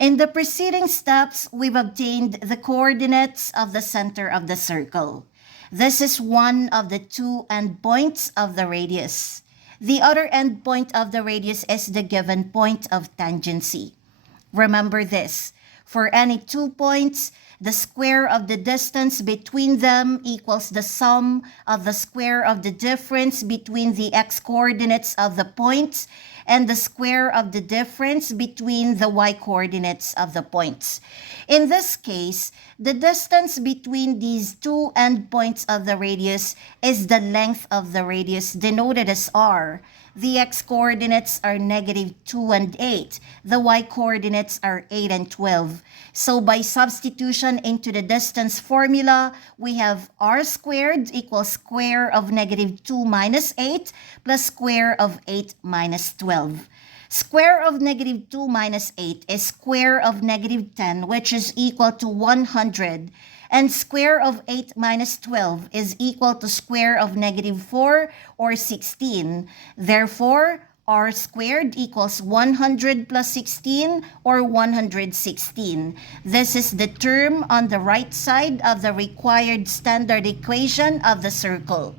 In the preceding steps, we've obtained the coordinates of the center of the circle. This is one of the two endpoints of the radius. The other endpoint of the radius is the given point of tangency. Remember this, for any 2 points, the square of the distance between them equals the sum of the square of the difference between the x-coordinates of the points and the square of the difference between the y-coordinates of the points. In this case, the distance between these two endpoints of the radius is the length of the radius, denoted as r. The x-coordinates are -2 and 8. The y-coordinates are 8 and 12. So by substitution into the distance formula, we have r squared equals square of -2 minus 8 plus square of 8 minus 12. Square of -2 minus 8 is square of -10, which is equal to 100. And square of 8 minus 12 is equal to square of -4 or 16. Therefore, r squared equals 100 plus 16 or 116. This is the term on the right side of the required standard equation of the circle.